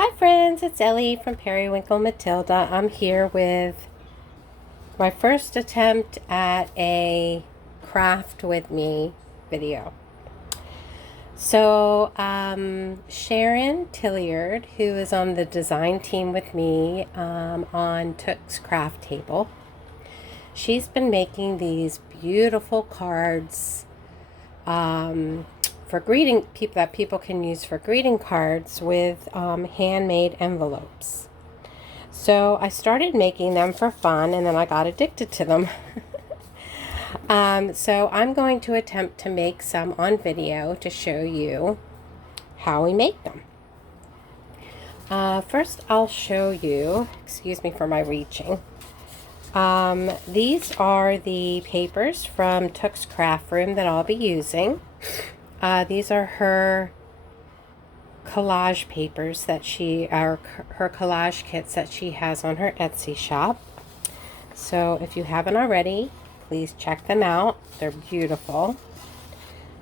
Hi friends, it's Ellie from Periwinkle Matilda. I'm here with my first attempt at a craft with me video. So Sharon Tilyard, who is on the design team with me on Took's Craft Table, she's been making these beautiful cards for greeting people that people can use for greeting cards with handmade envelopes. So I started making them for fun, and then I got addicted to them. So I'm going to attempt to make some on video to show you how we make them. First I'll show you, excuse me for my reaching. These are the papers from Took's Craft Room that I'll be using. These are her collage papers that her collage kits that she has on her Etsy shop. So if you haven't already, please check them out. They're beautiful.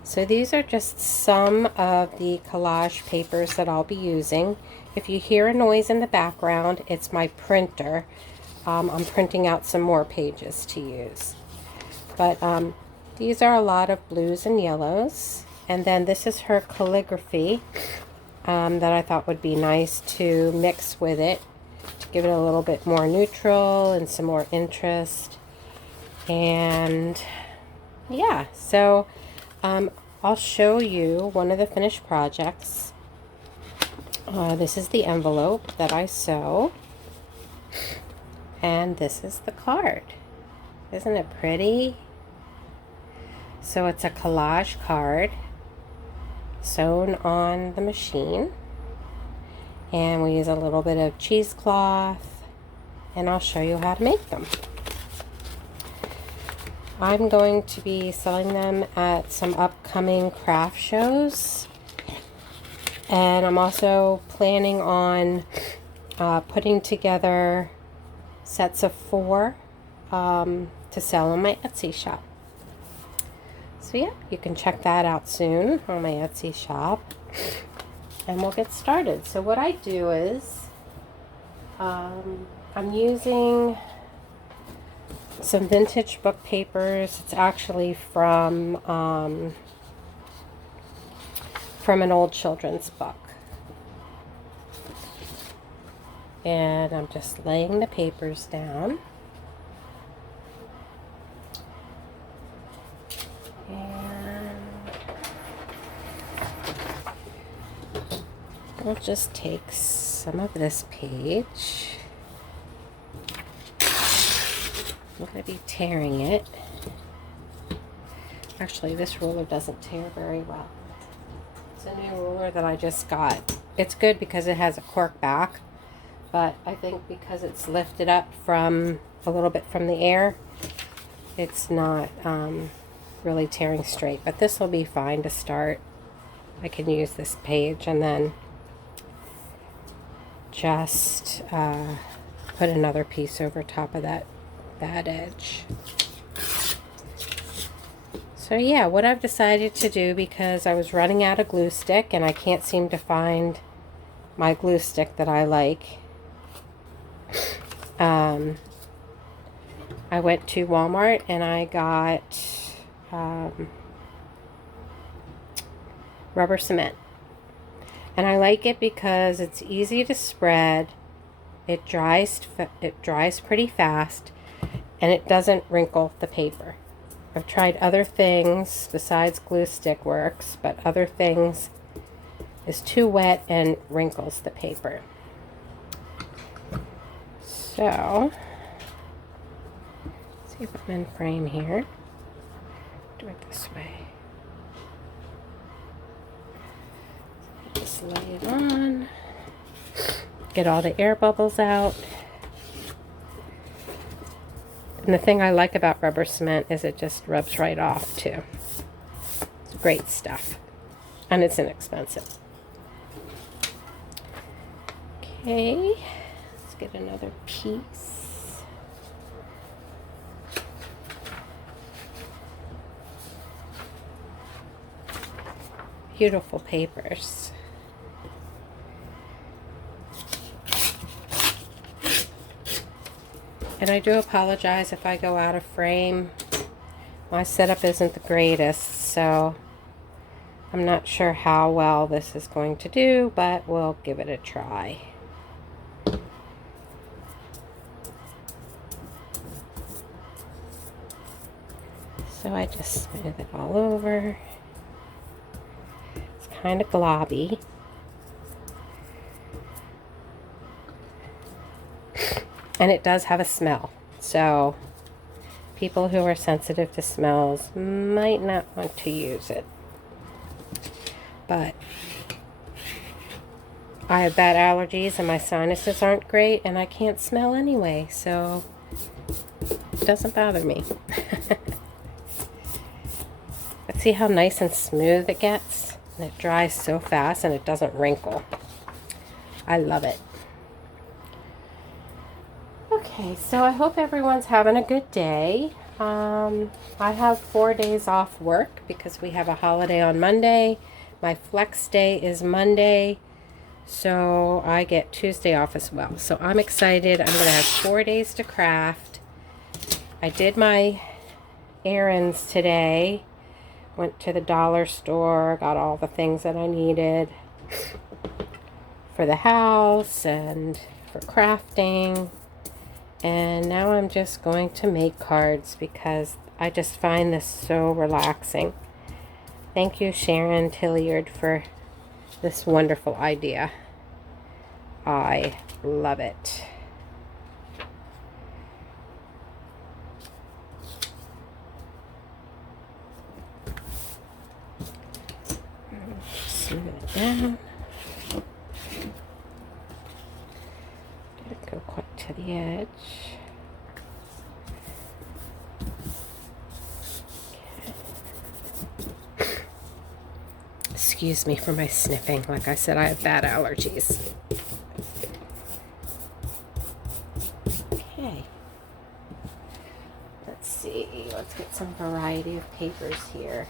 So these are just some of the collage papers that I'll be using. If you hear a noise in the background, it's my printer. I'm printing out some more pages to use. But these are a lot of blues and yellows. And then this is her calligraphy that I thought would be nice to mix with it to give it a little bit more neutral and some more interest. And yeah, so I'll show you one of the finished projects. This is the envelope that I sew. And this is the card. Isn't it pretty? So it's a collage card sewn on the machine, and we use a little bit of cheesecloth, and I'll show you how to make them. I'm going to be selling them at some upcoming craft shows, and I'm also planning on putting together sets of 4 to sell on my Etsy shop. So yeah, you can check that out soon on my Etsy shop, and we'll get started. So what I do is I'm using some vintage book papers. It's actually from an old children's book, and I'm just laying the papers down. We'll just take some of this page. I'm going to be tearing it. Actually, this ruler doesn't tear very well. It's a new ruler that I just got. It's good because it has a cork back, but I think because it's lifted up from a little bit from the air, it's not really tearing straight. But this will be fine to start. I can use this page and then just put another piece over top of that edge. So yeah, what I've decided to do, because I was running out of glue stick and I can't seem to find my glue stick that I like, I went to Walmart and I got rubber cement. And I like it because it's easy to spread, it dries pretty fast, and it doesn't wrinkle the paper. I've tried other things besides glue stick works, but other things is too wet and wrinkles the paper. So, let's see if I'm in frame here. Do it this way. Just lay it on, get all the air bubbles out. And the thing I like about rubber cement is it just rubs right off too. It's great stuff, and it's inexpensive. Okay, let's get another piece. Beautiful papers. And I do apologize if I go out of frame. My setup isn't the greatest, so I'm not sure how well this is going to do, but we'll give it a try. So I just smooth it all over. It's kind of globby. And it does have a smell, so people who are sensitive to smells might not want to use it. But I have bad allergies and my sinuses aren't great and I can't smell anyway, so it doesn't bother me. But see how nice and smooth it gets? And it dries so fast and it doesn't wrinkle. I love it. Okay, so I hope everyone's having a good day. I have 4 days off work because we have a holiday on Monday. My flex day is Monday, so I get Tuesday off as well. So I'm excited. I'm going to have 4 days to craft. I did my errands today. Went to the dollar store, got all the things that I needed for the house and for crafting. And now I'm just going to make cards because I just find this so relaxing. Thank you, Sharon Tilyard, for this wonderful idea. I love it. Smooth it down. Go quite to the edge. Okay. Excuse me for my sniffing. Like I said, I have bad allergies. Okay. Let's see. Let's get some variety of papers here.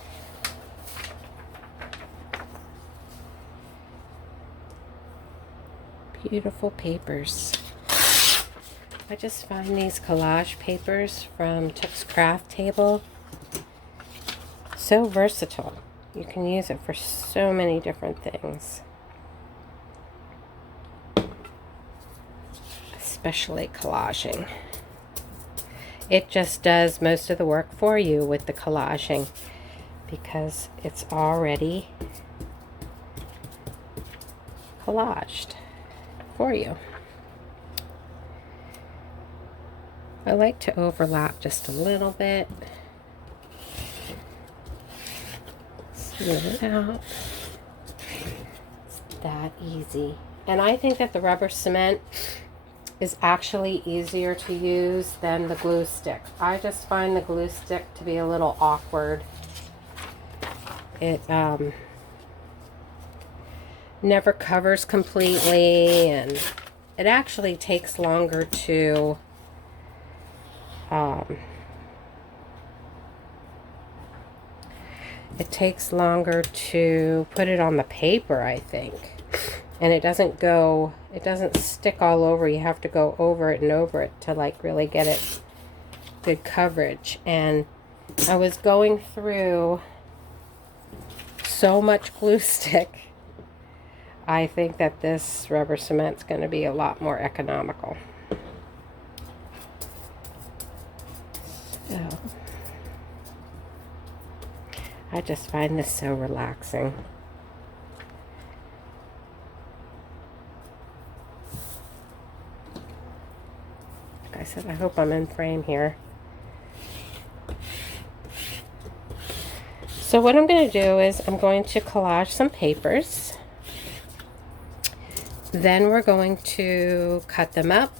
Beautiful papers. I just find these collage papers from Tuck's Craft Table so versatile. You can use it for so many different things. Especially collaging. It just does most of the work for you with the collaging because it's already collaged for you. I like to overlap just a little bit. Smooth it out. It's that easy. And I think that the rubber cement is actually easier to use than the glue stick. I just find the glue stick to be a little awkward. It never covers completely, and it actually takes longer to put it on the paper, I think. And it doesn't stick all over. You have to go over it and over it to like really get it good coverage. And I was going through so much glue stick. I think that this rubber cement's going to be a lot more economical. So, I just find this so relaxing. Like I said, I hope I'm in frame here. So what I'm going to do is I'm going to collage some papers. Then we're going to cut them up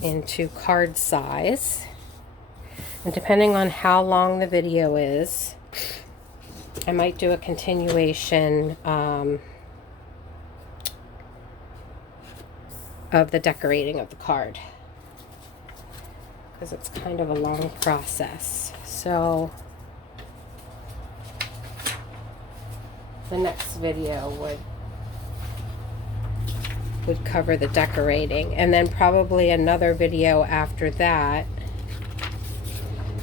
into card size. And depending on how long the video is, I might do a continuation of the decorating of the card, because it's kind of a long process. So the next video would would cover the decorating, and then probably another video after that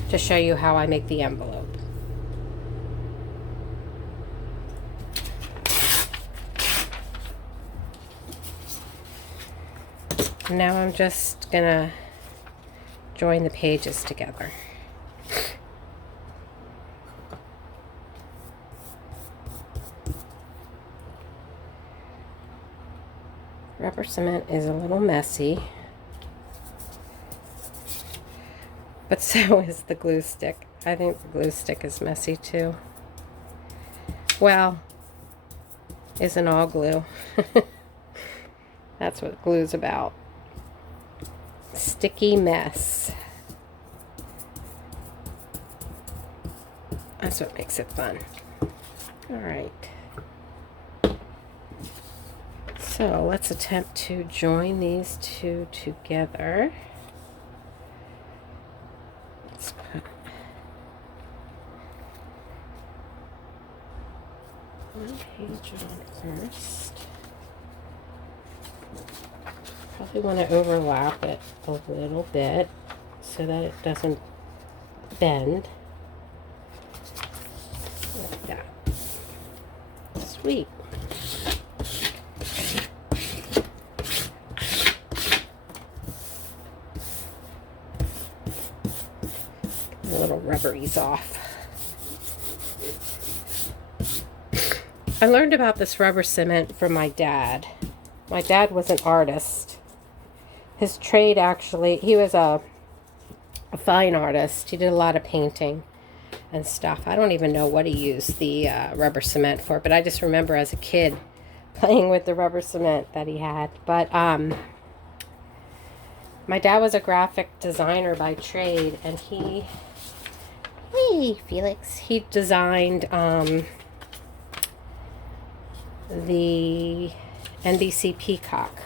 to show you how I make the envelope. Now I'm just gonna join the pages together. Rubber cement is a little messy, but so is the glue stick. I think the glue stick is messy too. Well, isn't all glue. That's what glue's about. Sticky mess. That's what makes it fun. All right. So let's attempt to join these two together. Let's put one page on first. Probably want to overlap it a little bit so that it doesn't bend. Like that. Sweet. The little rubberies off. I learned about this rubber cement from my dad. My dad was an artist. His trade, actually, he was a fine artist. He did a lot of painting and stuff. I don't even know what he used the rubber cement for, but I just remember as a kid playing with the rubber cement that he had. But my dad was a graphic designer by trade, and he, hey Felix, he designed the NBC Peacock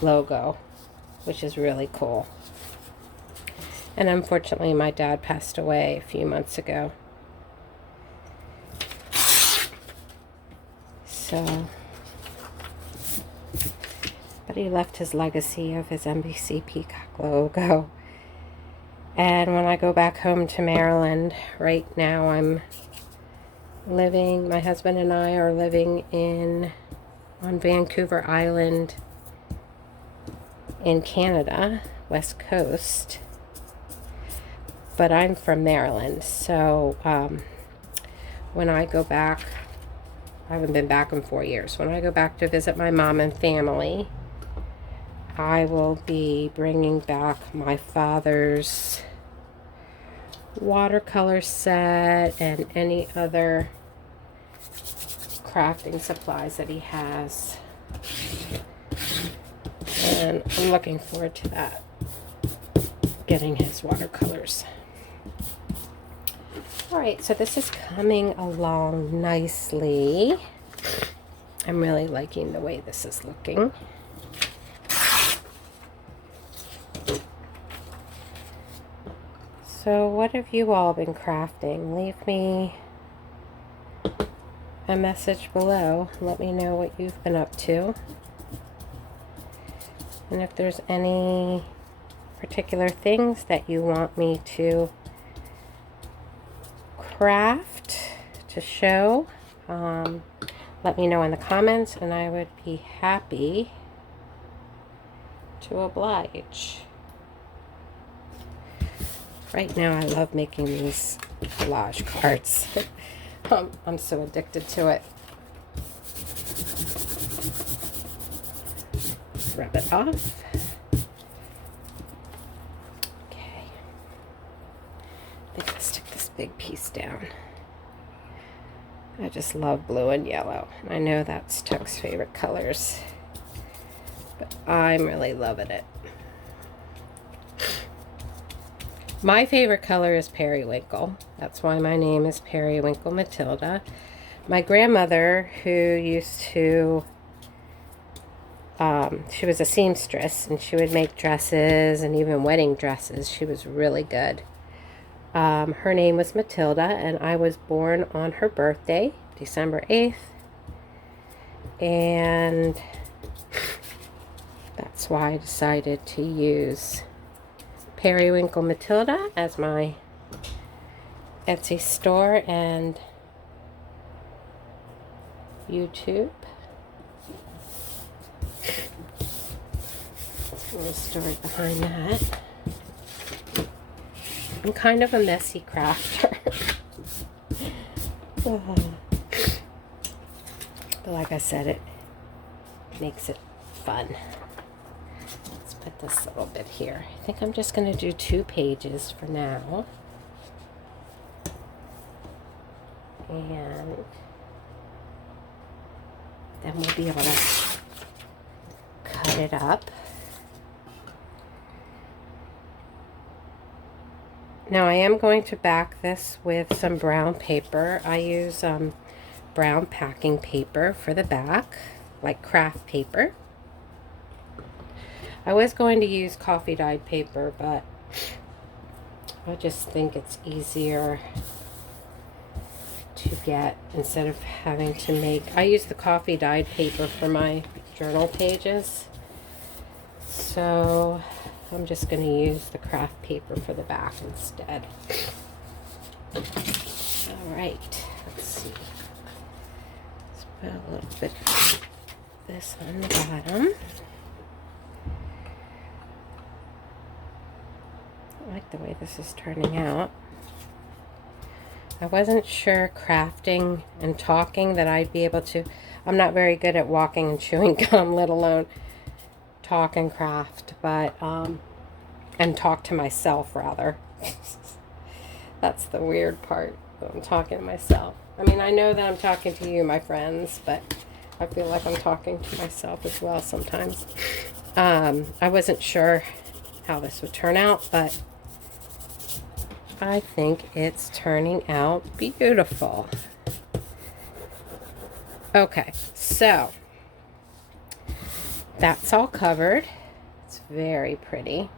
logo, which is really cool. And unfortunately, my dad passed away a few months ago. So, but he left his legacy of his NBC Peacock logo. And when I go back home to Maryland, right now I'm living, my husband and I are living on Vancouver Island in Canada, West Coast, but I'm from Maryland, so when I go back, I haven't been back in 4 years. When I go back to visit my mom and family, I will be bringing back my father's watercolor set and any other crafting supplies that he has. And I'm looking forward to that, getting his watercolors. Alright, so this is coming along nicely. I'm really liking the way this is looking. So what have you all been crafting? Leave me a message below. Let me know what you've been up to. And if there's any particular things that you want me to craft, to show, let me know in the comments, and I would be happy to oblige. Right now I love making these collage cards. I'm so addicted to it. Rub it off. Okay. I think I'll stick this big piece down. I just love blue and yellow. I know that's Tuck's favorite colors, but I'm really loving it. My favorite color is Periwinkle. That's why my name is Periwinkle Matilda. My grandmother, who used to, she was a seamstress, and she would make dresses and even wedding dresses. She was really good. Her name was Matilda, and I was born on her birthday, December 8th. and that's why I decided to use Periwinkle Matilda as my Etsy store and YouTube. Little story behind that. I'm kind of a messy crafter. But like I said, it makes it fun. Let's put this a little bit here. I think I'm just going to do 2 pages for now. And then we'll be able to cut it up. Now I am going to back this with some brown paper. I use brown packing paper for the back, like craft paper. I was going to use coffee dyed paper, but I just think it's easier to get instead of having to make. I use the coffee dyed paper for my journal pages, so I'm just going to use the craft paper for the back instead. All right, let's see. Let's put a little bit of this on the bottom. I like the way this is turning out. I wasn't sure crafting and talking that I'd be able to. I'm not very good at walking and chewing gum, let alone talk and craft, but and talk to myself rather. That's the weird part. I'm talking to myself. I mean, I know that I'm talking to you, my friends, but I feel like I'm talking to myself as well sometimes. I wasn't sure how this would turn out, but I think it's turning out beautiful. Okay, so that's all covered. It's very pretty.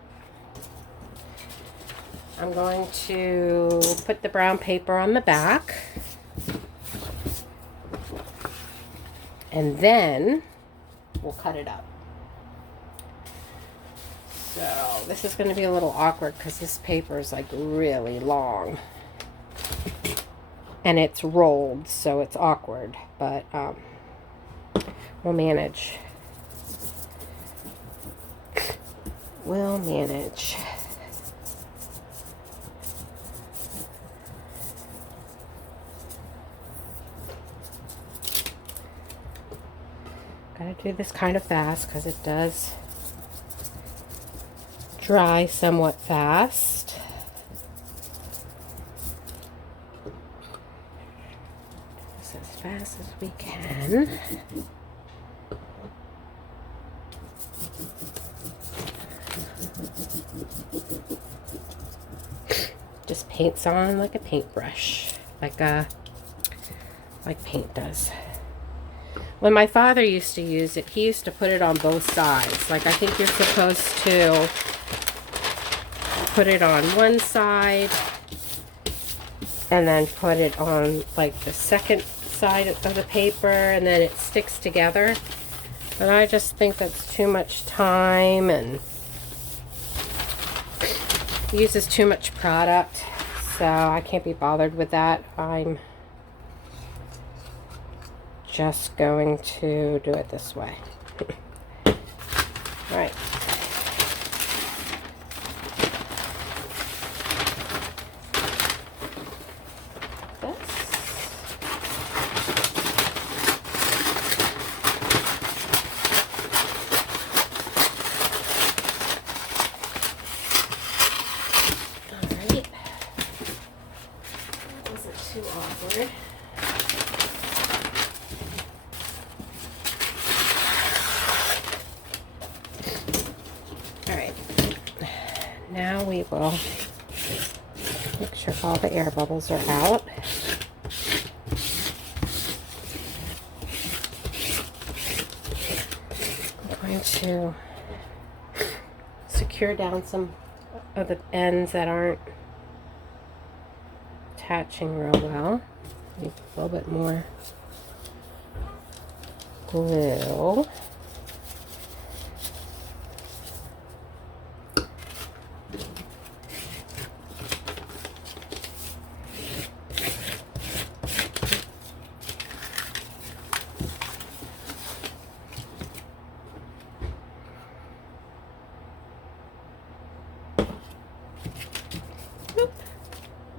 I'm going to put the brown paper on the back, and then we'll cut it up. So this is going to be a little awkward because this paper is like really long and it's rolled, so it's awkward, but we'll manage. We'll manage. Gotta do this kind of fast because it does dry somewhat fast. This as fast as we can. Just paints on like a paintbrush, like paint does. When my father used to use it, he used to put it on both sides. Like, I think you're supposed to put it on one side and then put it on like the second side of the paper, and then it sticks together. But I just think that's too much time and uses too much product, so I can't be bothered with that. I'm just going to do it this way. Right. Now we will make sure all the air bubbles are out. I'm going to secure down some of the ends that aren't attaching real well. Need a little bit more glue.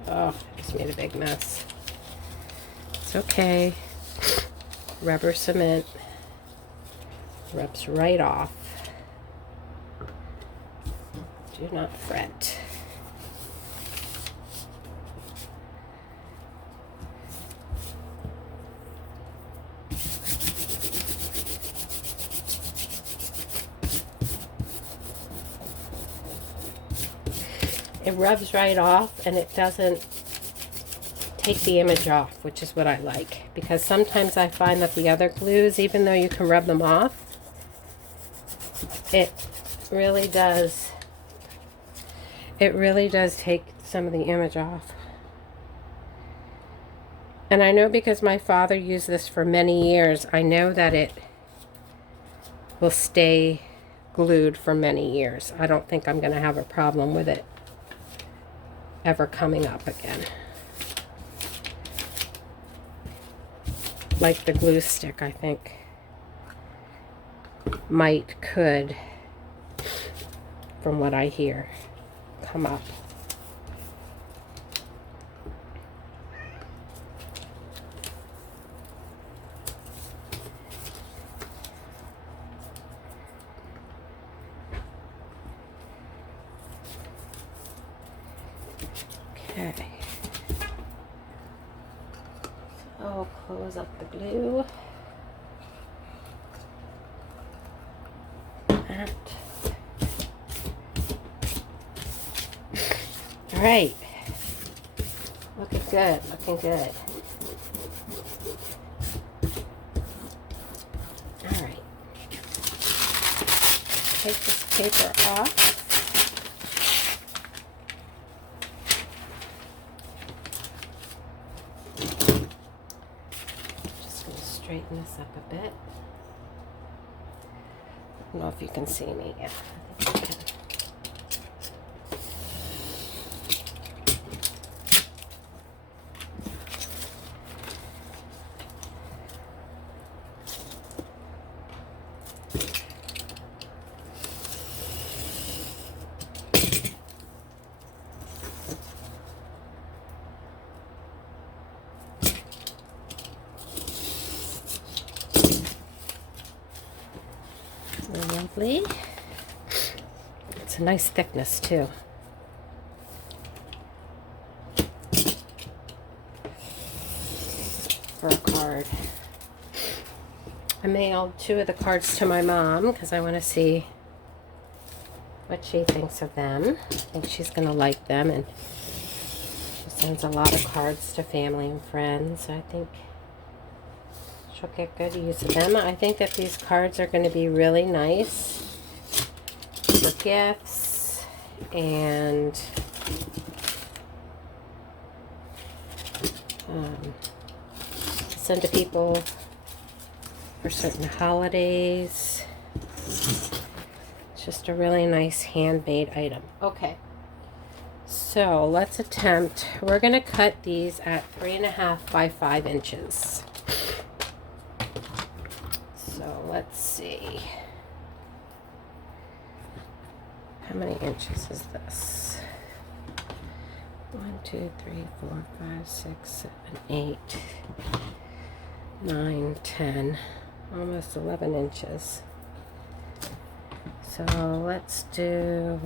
Oh, I just made a big mess. It's okay. Rubber cement rubs right off. Do not fret. It rubs right off and it doesn't take the image off, which is what I like, because sometimes I find that the other glues, even though you can rub them off, it really does take some of the image off. And I know because my father used this for many years, I know that it will stay glued for many years. I don't think I'm going to have a problem with it ever coming up again. Like the glue stick, I think could, from what I hear, come up. Okay. So close up the glue. All right. Looking good, looking good. All right. Take this paper off. Just going to straighten this up a bit. I don't know if you can see me. Yeah, I think you can. Lovely. It's a nice thickness too. For a card. I mailed 2 of the cards to my mom because I want to see what she thinks of them. I think she's going to like them, and she sends a lot of cards to family and friends. I think she'll get good use of them. I think that these cards are going to be really nice for gifts and send to people for certain holidays. It's just a really nice handmade item. Okay, so let's attempt. We're going to cut these at 3.5 by 5 inches. So let's see. How many inches is this? 1, 2, 3, 4, 5, 6, 7, 8, 9, 10, almost 11 inches. So let's do,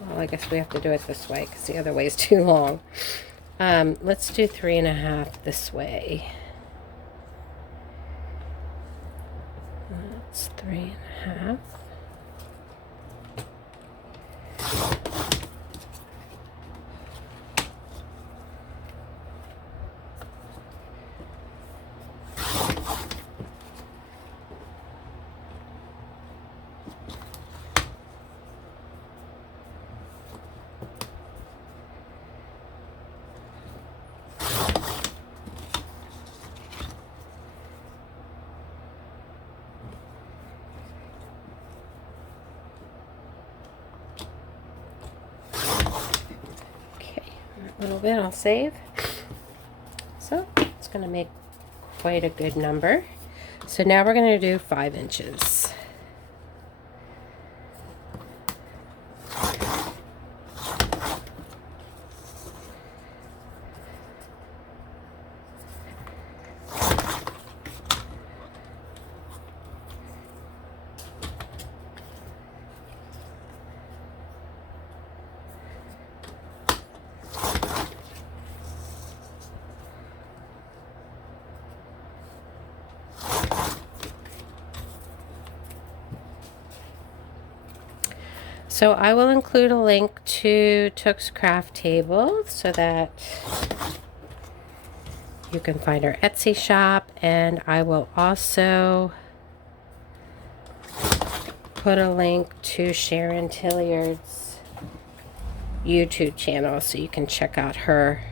well, I guess we have to do it this way because the other way is too long. Let's do 3.5 this way. That's 3.5. little bit, I'll save. So it's going to make quite a good number. So now we're going to do 5 inches. So I will include a link to Took's craft table so that you can find our Etsy shop, and I will also put a link to Sharon Tilyard's YouTube channel so you can check out her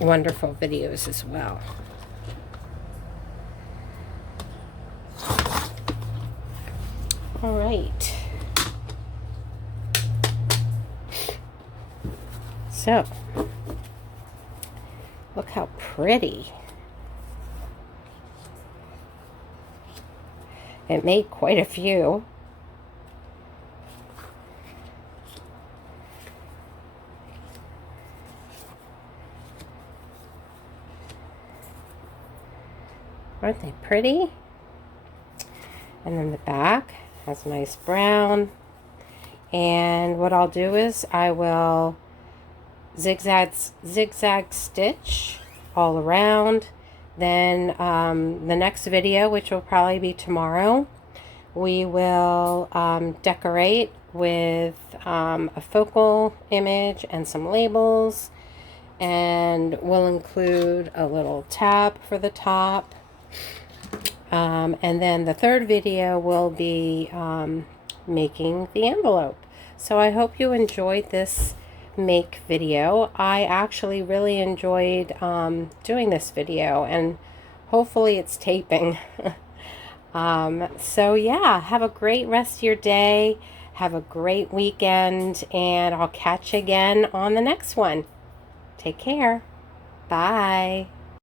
wonderful videos as well. All right. So, look how pretty. It made quite a few. Aren't they pretty? And then the back has a nice brown. And what I'll do is I will zigzag stitch all around. Then the next video, which will probably be tomorrow, we will decorate with a focal image and some labels, and we'll include a little tab for the top. And then the third video will be making the envelope. So I hope you enjoyed this make video. I actually really enjoyed doing this video, and hopefully it's taping. So yeah, have a great rest of your day. Have a great weekend, and I'll catch you again on the next one. Take care. Bye.